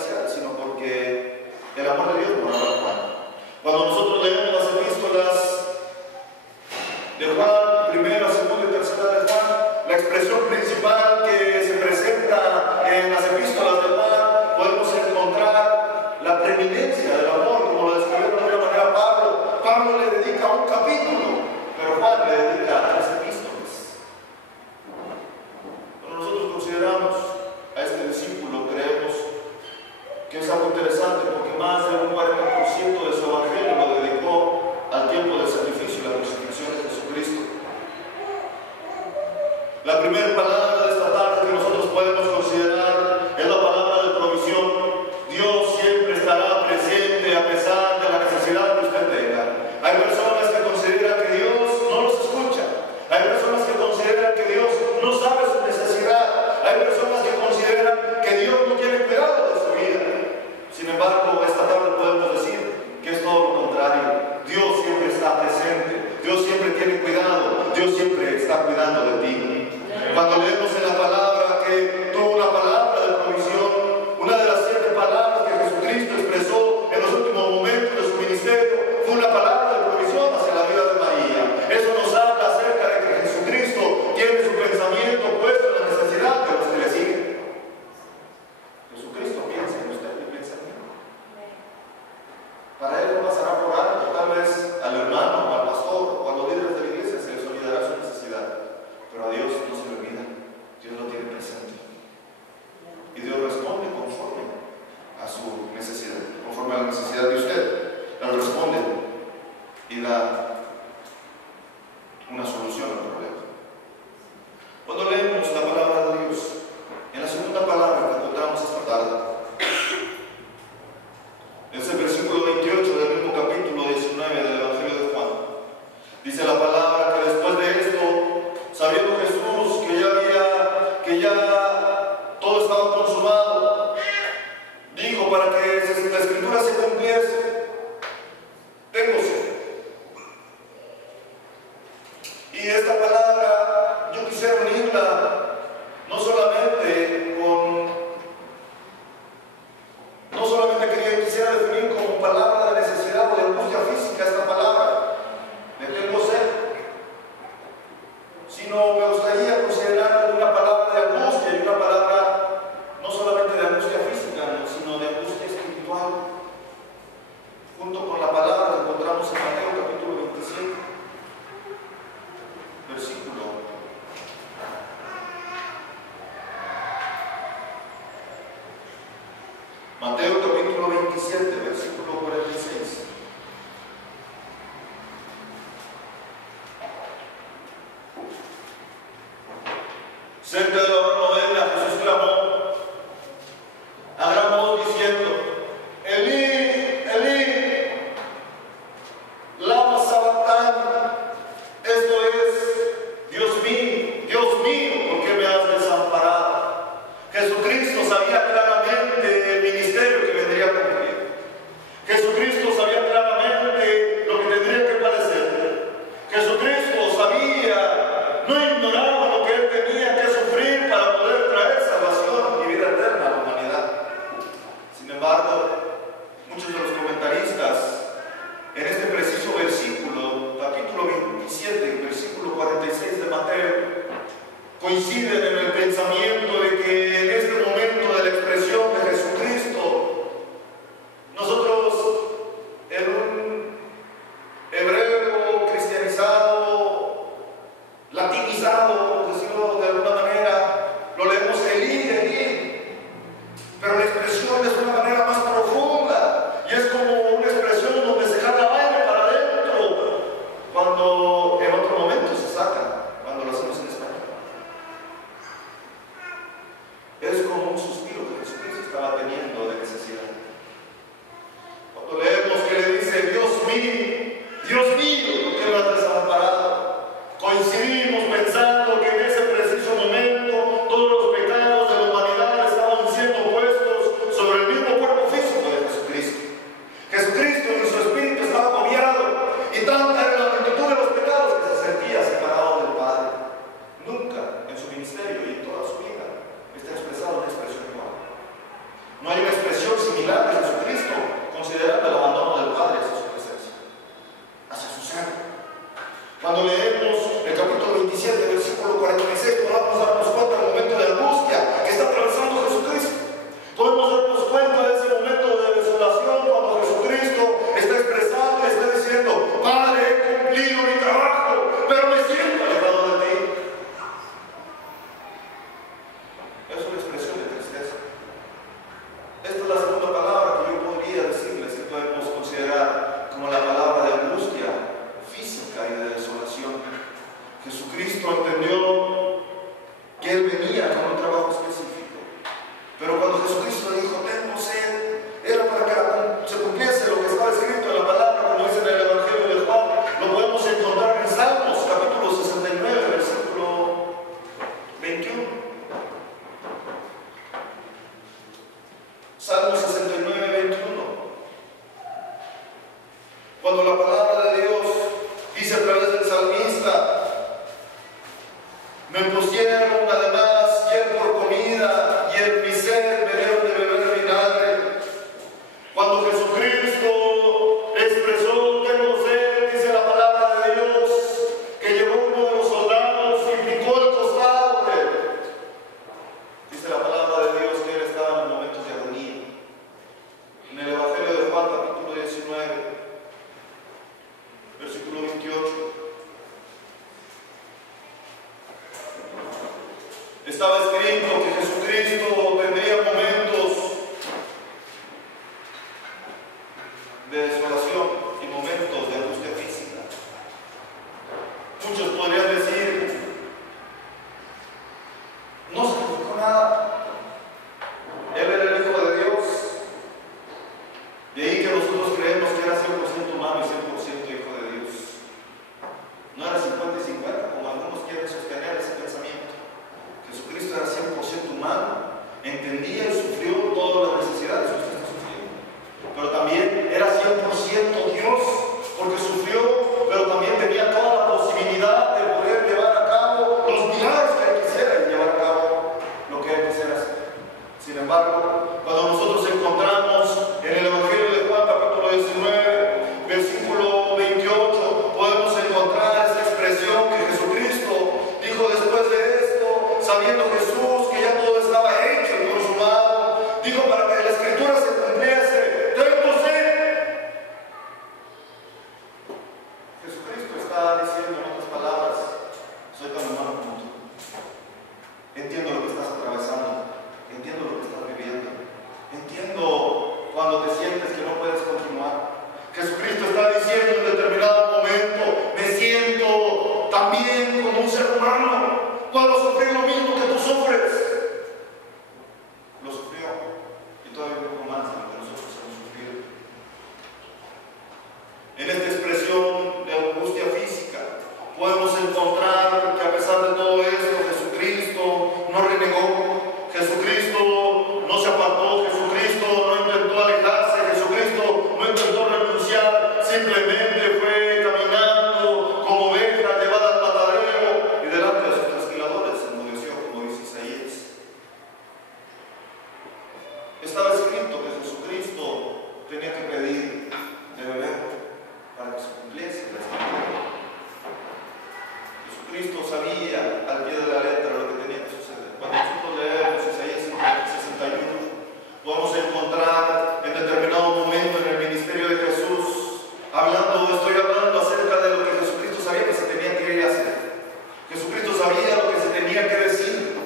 sino porque el amor de Dios moraba en Juan. Cuando nosotros leemos las epístolas de Juan, primera, segunda y tercera de Juan, la expresión principal que se presenta en las epístolas de Juan, podemos encontrar la preeminencia del amor, como lo describió de alguna manera Pablo. Pablo le dedica un capítulo, pero Juan le dedica 3 epístolas. Cuando nosotros consideramos a este discípulo, creemos que es algo interesante, porque más de un 40% de su evangelio lo dedicó al tiempo del sacrificio y la crucifixión de Jesucristo. La primera palabra de esta tarde que nosotros podemos considerar es la palabra de provisión. Dios siempre estará presente a pesar de la necesidad que usted tenga. Hay personas que consideran que Dios no los escucha. Hay personas que consideran que Dios no sabe su necesidad. Hay personas que consideran que Dios no tiene cuidado de su vida. Sin embargo, esta tarde podemos decir que es todo lo contrario. Dios siempre está presente. Dios siempre tiene cuidado. Dios siempre está cuidando de ti. Cuando leemos en la palabra que tuvo una palabra de provisión, una de las 7 palabras que Jesucristo expresó en los últimos momentos de su ministerio, fue una palabra de provisión hacia la vida de María. Eso nos habla acerca de que Jesucristo tiene su pensamiento puesto en la necesidad de los que le siguen. Jesucristo piensa en usted y piensa en mí. Para Él no pasará por alto, tal vez al hermano o al pastor o a los líderes de la iglesia se les olvidará su necesidad. Pero a Dios no se le olvida, Dios lo tiene presente. Y Dios responde conforme a su necesidad, conforme a la necesidad de usted. Él responde y da una solución al problema. Cuando leemos la palabra de Dios, en la segunda palabra que encontramos esta tarde, es el versículo 28 del mismo capítulo 19 del Evangelio de Juan. Dice la palabra que después de esto, sabiendo Jesús que ya todo estaba consumado, dijo para que la escritura se cumpliese: tengo sed. Y esta palabra yo quisiera unirla no solamente quisiera definir como palabra de necesidad o de angustia física esta palabra, de tengo sed, sino me gustaría considerar como una palabra de angustia y una palabra no solamente de angustia física, sino de angustia espiritual, junto con la palabra que encontramos en Mateo capítulo 27, versículo. Mateo capítulo 27, versículo 46. Cerca de la hora novena, Jesús clamó a gran voz diciendo: Elí, Elí, lama sabactani. Esto es: Dios mío, ¿por qué me has desamparado? Jesucristo sabía claramente el ministerio que vendría a cumplir. Jesucristo sabía claramente lo que tendría que padecer. Jesucristo sabía, no ignoraba lo que Él tenía que sufrir para poder traer salvación y vida eterna a la humanidad. Sin embargo, muchos de los comentaristas en este preciso versículo, capítulo 27, versículo 46 de Mateo, coinciden en el pensamiento de que en este momento de la expresión de Jesucristo, nosotros en un hebreo cristianizado, latinizado, por decirlo de alguna manera, lo leemos Elí, Elí, pero la expresión es de una manera más profunda y es como una expresión donde se jala aire para adentro, cuando en otro momento se saca, cuando lo hacemos en español. Es como un suspiro que Jesucristo estaba teniendo de necesidad. Cuando leemos que le dice: Dios mío, ¿por qué me has desamparado? Coincidimos pensando que en ese preciso momento todos los pecados de la humanidad estaban siendo puestos sobre el mismo cuerpo físico de Jesucristo. Jesucristo en su espíritu estaba agobiado y tanta era la multitud de los pecados que se sentía separado del Padre. Nunca en su ministerio y en toda su vida está expresado una expresión igual. No hay una esta es la segunda palabra que yo podría decirles que podemos considerar como la palabra de angustia física y de desolación. Jesucristo entendió que Él venía con un trabajo específico, pero cuando Jesucristo le dijo, tengo sed, era para que se cumpliese lo que estaba escrito en la palabra, como dice en el Evangelio de Juan. Lo podemos encontrar en Salmos, capítulo 69, versículo 21. Salmo 69, 21. Cuando la palabra de Dios dice a través del salmista, me pusieron además hiel por comida y en mi sed me dieron de beber vinagre. Cuando Jesucristo expresó tengo sed, dice la palabra de Dios, que llegó uno de los soldados y picó el costado de él. Dice la palabra de Dios que él estaba en momentos de agonía. En el Evangelio de Juan, capítulo 19, versículo 28, estaba escrito que Jesucristo tendría momentos de desolación y momentos de angustia física. Muchos podrían decir, no significó nada, Él era el Hijo de Dios. De ahí que nosotros creemos que era 100% humano y 100% Hijo de Dios. No era 50 y 50, como algunos quieren sostener ese pensamiento. Jesucristo era 100% humano, entendía y sufrió todas las necesidades que usted está sufriendo. Pero también era 100% Dios, porque sufrió, pero también tenía toda la posibilidad de poder llevar a cabo los milagros que Él quisiera y llevar a cabo lo que Él quisiera hacer. Sin embargo, cuando nosotros encontramos en el Evangelio de Juan, capítulo 19, versículo 28, podemos encontrar esa expresión que Jesucristo dijo después de esto, sabiendo Jesús que ya todo estaba hecho y consumado, dijo para que la Escritura se cumpliese, tengo sed. Jesucristo está diciendo en otras palabras, soy tan humano como tú. Entiendo lo que estás atravesando, entiendo lo que estás viviendo, entiendo cuando te sientes que no puedes continuar. Jesucristo está diciendo en determinado momento, me siento también como un ser humano. Cuando sufrí lo mismo que tú sufres, lo sufrió y todavía un poco más de lo que nosotros hemos sufrido. En esta expresión de angustia física podemos encontrar que a pesar de todo esto, Jesucristo no renegó, Jesucristo no se apartó, Jesucristo no intentó alejarse, Jesucristo no intentó renunciar, simplemente fue caminando como oveja llevada al matadero y delante de sus trasquiladores se enmudeció, como dice Isaías. Estaba escrito que Jesucristo tenía que pedir de beber para que se cumpliese la Escritura. Jesucristo sabía al pie de la letra lo que tenía que suceder. Cuando nosotros leemos Isaías 61, podemos encontrar en determinado momento en el ministerio de Jesús, estoy hablando acerca de lo que Jesucristo sabía que se tenía que ir a hacer. Jesucristo sabía lo que se tenía que decir.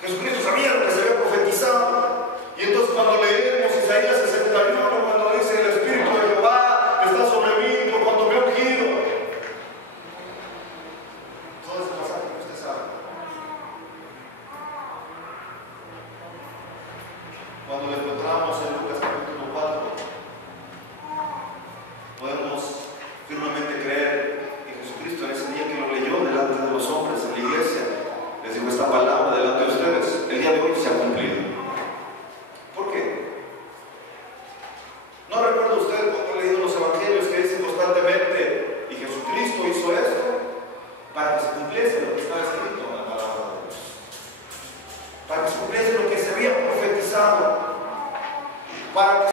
Jesucristo sabía lo que se había profetizado. Y entonces cuando leemos Isaías 61, cuando dice el Espíritu de Jehová está sobre mí por cuanto me ha ungido, todo ese pasaje que usted sabe. Cuando lo encontramos en Lucas capítulo 4, podemos firmemente creer que Jesucristo en ese día que lo leyó delante de los hombres en la iglesia, les dijo esta palabra delante de ustedes, el día de hoy se ha cumplido. ¿Por qué? ¿No recuerda usted cuando ha leído los evangelios que dicen constantemente, y Jesucristo hizo esto para que se cumpliese lo que estaba escrito en la palabra de Dios? Para que se cumpliese lo que se había profetizado, para que